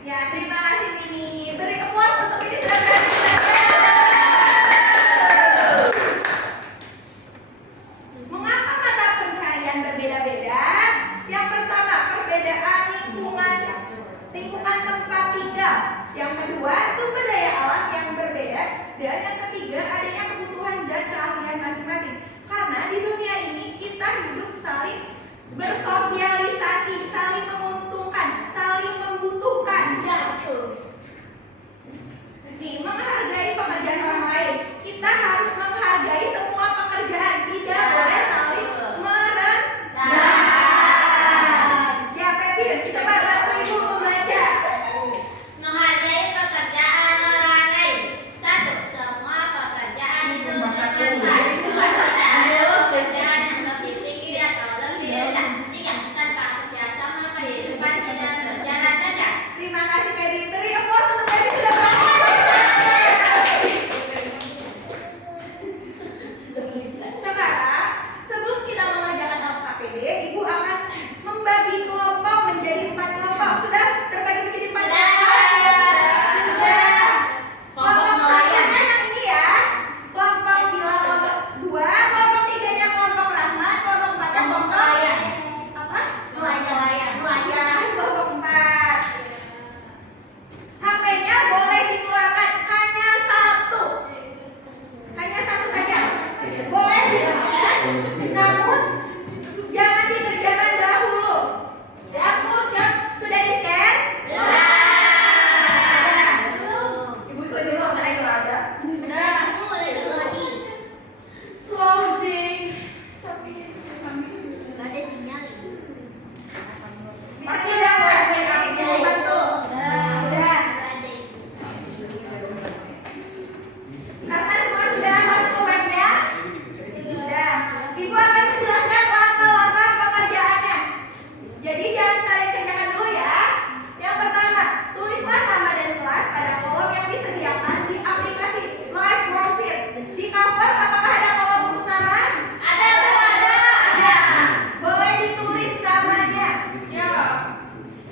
Ya, terima kasih Mini. Beri applause untuk Mini sudah berhasil belajar. Mengapa mata pencarian berbeda-beda? Yang pertama, perbedaan lingkungan tempat tinggal. Yang kedua, sumber daya alam yang berbeda. Dan yang ketiga, adanya kebutuhan dan keahlian masing-masing. Karena di dunia ini kita hidup saling bersosialisasi, saling menguntungkan, saling membutuhkan. Nih, menghargai pekerjaan orang lain. Kita harus menghargai semua pekerjaan, tidak boleh saling merendahkan. Ya, Pepin, coba bantu Ibu membaca. Menghargai pekerjaan orang lain. 1. Semua pekerjaan itu bermanfaat. 2. Tidak ada pekerjaan yang lebih tinggi atau lebih rendah. 3. Tanpa kerjasama kehidupan tidak berjalan lancar. Terima kasih Pepin. Beri applause untuk Pepin sudah berhasil. Sekarang, sebelum kita mengerjakan LKPD, Ibu akan membagi kelompok menjadi 4 kelompok. Sudah terbagi menjadi 4 kelompok? Sudah. Kelompok satunya yang ini ya. Kelompok Dila kelompok 2, kelompok 3-nya kelompok Rahmat, kelompok 4-nya kelompok apa? Nelayan. Kelompok 4. HP-nya boleh dikeluarkan hanya satu. Hanya satu saja. Boleh di-scan, namun jangan dikerjakan dahulu. Siap, Bu? Siap? Sudah di-scan? Sudah. Ibu ikut dulu, mulai kalau ada. Closing. Gak ada sinyal. Bisa tidak boleh dibantu? Sudah. Karena semua sudah masuk ke webnya? Sudah. Ibu akan menjelaskan langkah-langkah pengerjaannya. Jadi jangan kalian kerjakan dulu ya. Yang pertama, tulislah nama dan kelas pada kolom yang disediakan di aplikasi Live Worksheet. Di cover apakah ada kolom untuk nama? Ada, Bu. Ada. Boleh ditulis namanya. Siap.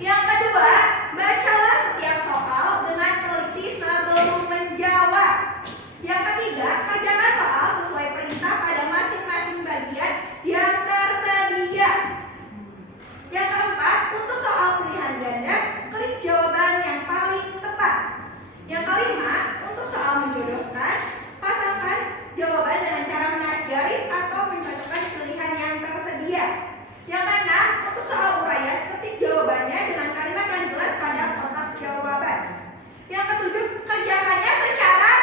Yang kedua, bacalah setiap soal dengan teliti sebelum menjawab. Yang ketiga, kerjakan soal sesuai perintah pada masing-masing bagian yang tersedia. Yang keempat, untuk soal pilihan ganda, klik jawaban yang paling tepat. Yang kelima, untuk soal menjodohkan, pasangkan jawaban dengan cara menarik garis atau mencocokkan pilihan yang tersedia. Yang keenam, untuk soal uraian, ketik jawabannya dengan kalimat yang jelas pada kotak jawaban. Yang ketujuh, kerjakannya secara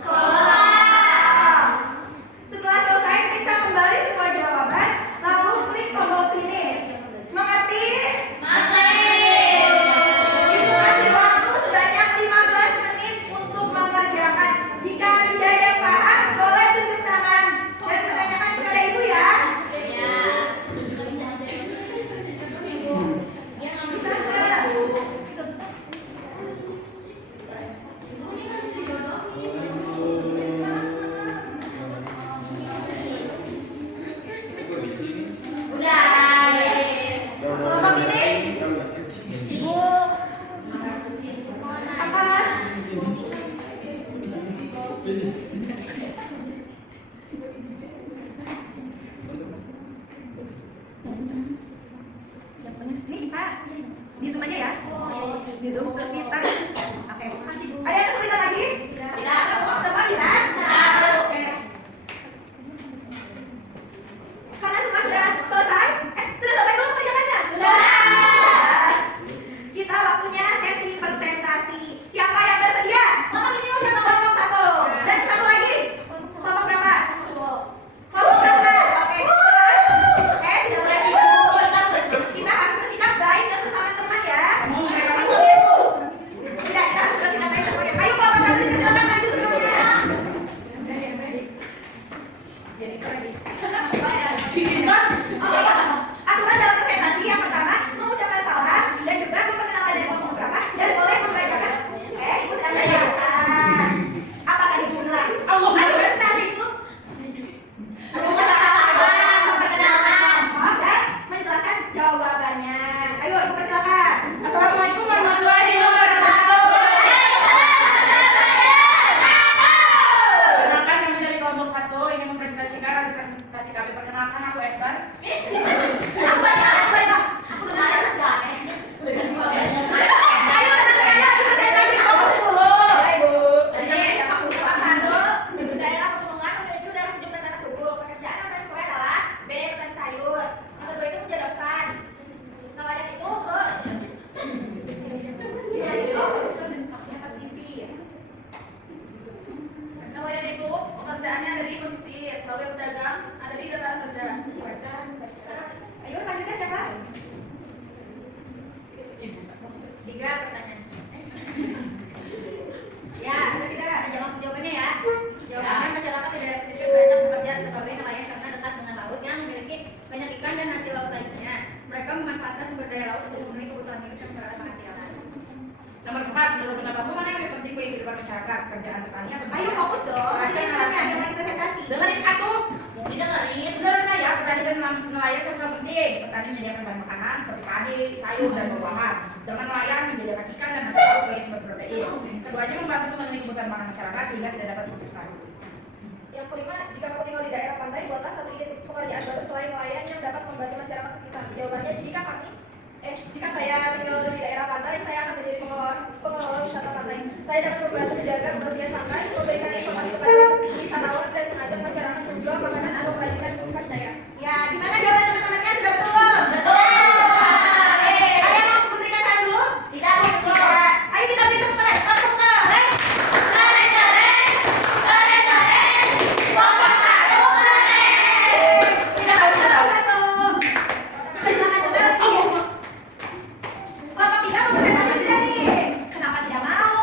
kelompok. Setelah selesai, periksa kembali semua jawaban, lalu klik tombol finish. Mengerti? Ibu kasih waktu sebanyak 15 menit untuk mengerjakan. Jika tidak ada yang paham, boleh tunjuk tangan dan menanyakan kepada Ibu ya. Bisa nggak? Kelompok ini, Ibu apa? Ini bisa di zoom aja ya. Di zoom terus kita. Oke. Ada yang kesulitan lagi? Tidak. Semua bisa? Oke. Karena semua sudah selesai. Sudah selesai belum kerjaannya? Sudah. Kita waktunya sesi presentasi. Siapa yang bersedia? Kelompok 1. Dan satu lagi. Kelompok berapa? Kelompok berapa? Oke. Tidak boleh ribut. Kita harus bersikap baik ke sesama teman ya. Tiga pertanyaan. Ya, jawab jawabannya ya. Jawabannya masyarakat di daerah pesisir banyak bekerja sebagai nelayan karena dekat dengan laut yang memiliki banyak ikan dan hasil laut lainnya. Mereka memanfaatkan sumber daya laut untuk memenuhi kebutuhan hidup dan memperoleh penghasilan. Nomor 4, menurut pendapatmu mana yang lebih penting bagi kehidupan masyarakat? Kerjaan petani atau Ayo fokus dong. Pasti Yang paling presentasi. dengerin aku. Didengerin. Menurut saya, petani dan nelayan sama-sama penting. Petani menyediakan bahan makanan seperti padi, sayur, dan buah-buahan. Sedangkan nelayan menyediakan ikan dan hasil laut sebagai sumber protein. Keduanya membantu memenuhi kebutuhan makanan masyarakat sehingga tidak dapat terpisahkan. Yang kelima, jika kamu tinggal di daerah pantai, buatlah satu ide pekerjaan baru selain nelayan yang dapat membantu masyarakat sekitar. Jawabannya, jika saya tinggal di daerah pantai, saya akan menjadi pengelola wisata pantai. Saya dapat membantu menjaga kebersihan pantai, memberikan informasi kepada wisatawan dan mengajak masyarakat menjual makanan atau kerajinan khas daerah. Ya, gimana jawaban teman-temannya sudah betul? Betul. Ada yang mau memberikan saran dulu? Tidak betul. Ya. Ayo kita beri tepuk tangan. Tepuk tangan. Keren, keren. Keren, keren. Kelompok satu keren. Kita tahu satu. Silakan dengar. Kelompok 3 mau presentasi tidak nih? Kenapa tidak mau?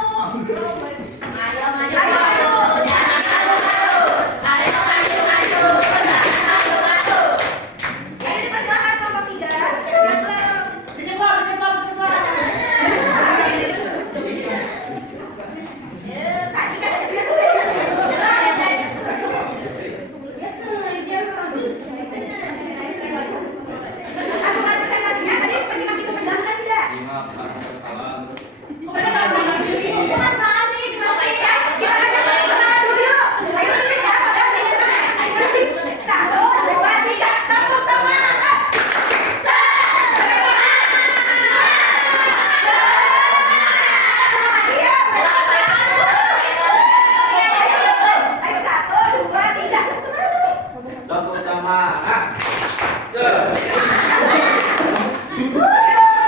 Ayo maju, maju. Jangan malu-malu. Ayo maju, maju. Jangan malu-malu. Ayo dipersilakan kelompok 3. Disebut. Tadi kan aturan presentasinya tadi penyimpan itu menjelaskan tidak? Kepada kalau di sini. Bukan banget nih, kenapa ya? Kita ajak kenalan dulu yuk. Ayo pimpin ya, padahal di sana. Ayo. 1, 2, 3, tepuk semangat. Ayo 1, 2, 3, tepuk semangat. Tepuk semangat.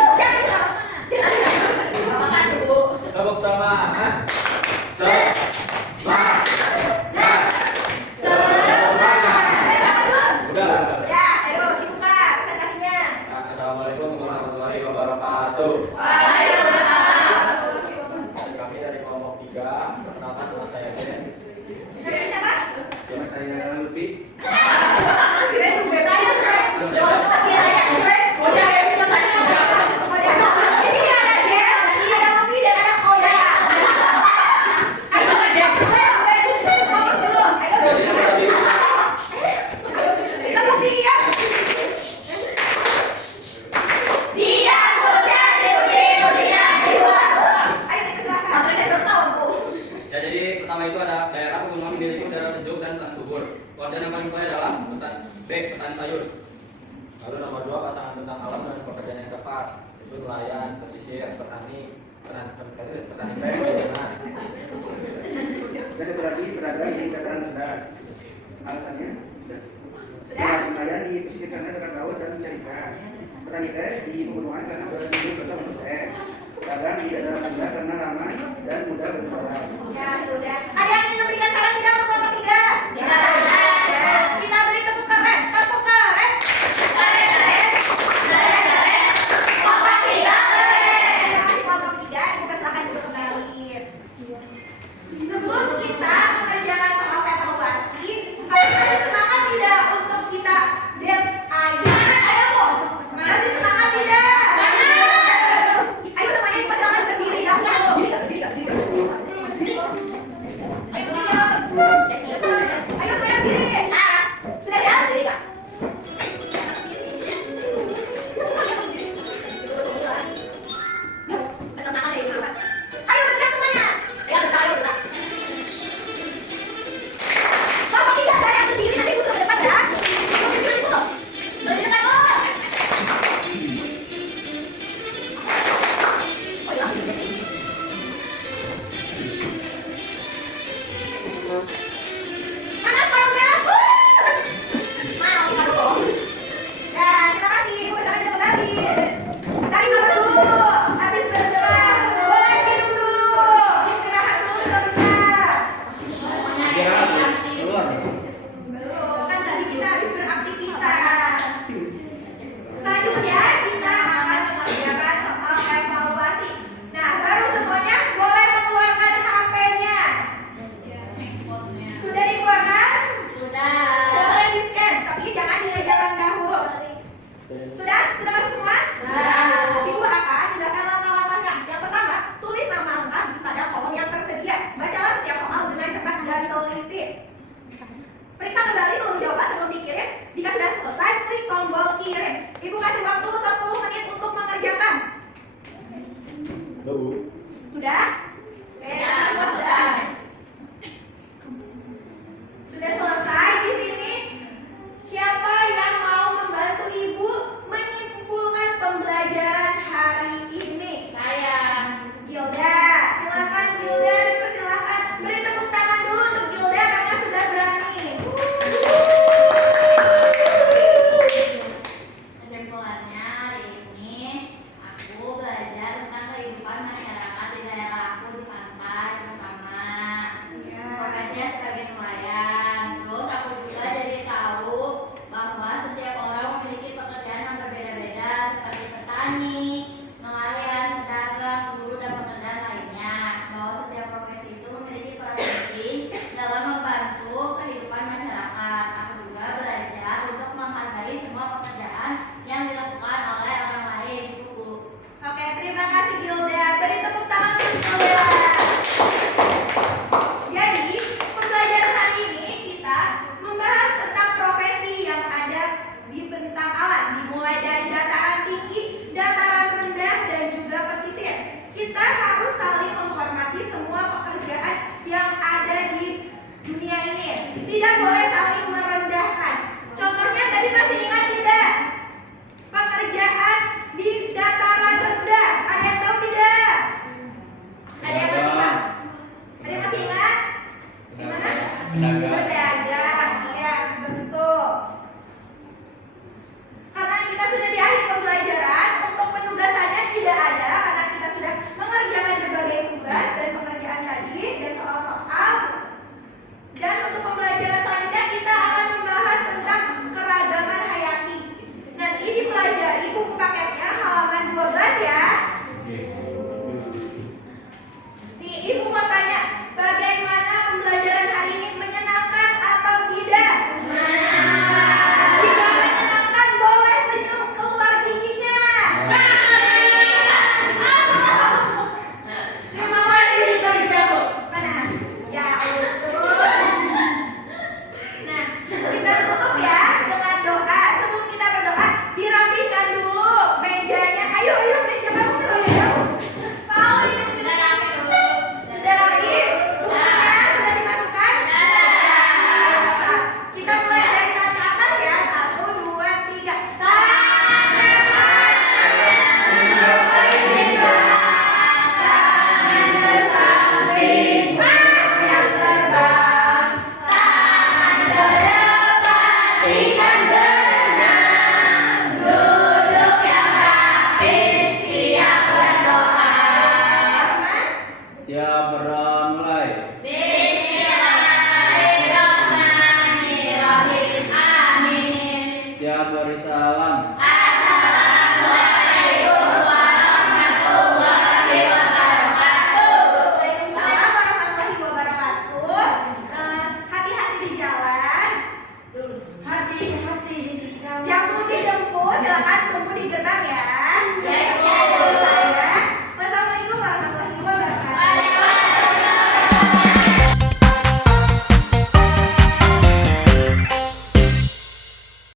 Jangan salah. Tepuk semangat. Semangat. Udah. Ya, ayo dibuka presentasinya. Assalamualaikum warahmatullahi wabarakatuh. Kami dari kelompok 3. Perkenalkan nama saya James. Dari siapa? Nama saya Lutfi. Kirain tuh beda ya, kirain. Kirain. Oh, ya, ya, siapa nih? Oh, ya. Di sini ada Jeff, ada Novi, dan ada Oda. Ayo, Jeff. Fokus dulu. Ayo. Kita buktikan. Dia muda, dia ayo dipersilakan. Ya, jadi pertama itu ada daerah pegunungan memiliki udara sejuk dan tanah subur. Kemudian yang paling sesuai adalah petani sayur. Lalu nomor 2 pasangan tentang alam dan pekerjaan yang tepat. Itu nelayan, pesisir, petani teh, bagaimana? Dan satu lagi pedagang di dataran rendah. Alasannya Sudah? nelayan di pesisir karena dekat laut dan mencari ikan. Petani teh di pegunungan karena udara sejuk cocok untuk teh. Pedagang di dataran rendah karena ramai dan mudah berjualan. Ya, sudah. Ada yang ingin memberikan saran tidak untuk kelompok 3? Ya. Kita beri tepuk keren. Tepuk keren. Kelompok 3 keren. Kelompok 3, ibu persilakan juga kembali. Sebelum kita mengerjakan soal evaluasi, ada semangat tidak untuk kita dance aja? Semangat, ayo Bu. Masih semangat tidak? Ayo semuanya ibu persilakan berdiri. Ayo, ayo. Sudah? Sudah selesai di sini. Siapa yang mau membantu Ibu menyimpulkan pembelajaran hari ini? Saya. Gilda, silakan Gilda, dipersilakan. Beri tepuk tangan dulu untuk Gilda karena sudah berani. Kesimpulannya hari ini aku belajar tentang kehidupan masyarakat di daerah aku di pantai terutama. Ya. Profesinya sebagai nelayan. Terus aku juga jadi tahu bahwa setiap orang memiliki pekerjaan yang berbeda-beda seperti petani, nelayan, pedagang, guru dan pekerjaan lainnya. Bahwa setiap profesi itu memiliki peran penting dalam membantu kehidupan masyarakat. Aku juga belajar untuk menghargai semua pekerjaan yang dilakukan oleh orang lain. Cukup. Oke, terima kasih Gilda. Beri tepuk tangan untuk Gilda. Jadi, pembelajaran hari ini kita membahas tentang profesi yang ada di bentang alam, dimulai dari dataran tinggi, dataran rendah, dan juga pesisir. Kita harus saling menghormati semua pekerjaan yang ada di dunia ini. Tidak boleh saling merendahkan. Contohnya tadi masih ingat tidak? Pekerjaan di dataran rendah. Ada yang tahu tidak? Ada yang masih ingat? Ada yang masih ingat? Gimana? Pedagang. Berdagang, iya betul. Karena kita sudah di akhir pembelajaran, untuk penugasannya tidak ada karena kita sudah mengerjakan berbagai tugas dan pekerjaan tadi dan soal-soal. Dan untuk pembelajaran selanjutnya kita akan membahas tentang keragaman hayati. Nanti dipelajari buku paketnya halaman 12 ya. Nih, Ibu mau tanya, bagaimana pembelajaran hari ini, menyenangkan atau tidak? Jika menyenangkan, boleh senyum keluar giginya. Terima kasih, Kak Jago. Mana? Ya ampun. Nah, kita tutup ya dengan doa. Sebelum kita berdoa, dirapikan dulu mejanya. Ayo, meja kamu terlalu jauh. Mau ini Sudah rapi dulu. sudah rapi? Bukunya sudah dimasukkan? Sudah. Kita mulai dari tangan ke atas ya. 1, 2, 3. Tangan ke samping, yang terbang. Tangan ke depan, ikan berenang. Duduk yang rapi, siap berdoa. Siap berdoa mulai. Bismillahirrahmanirrahim. Amin. Siap beri salam.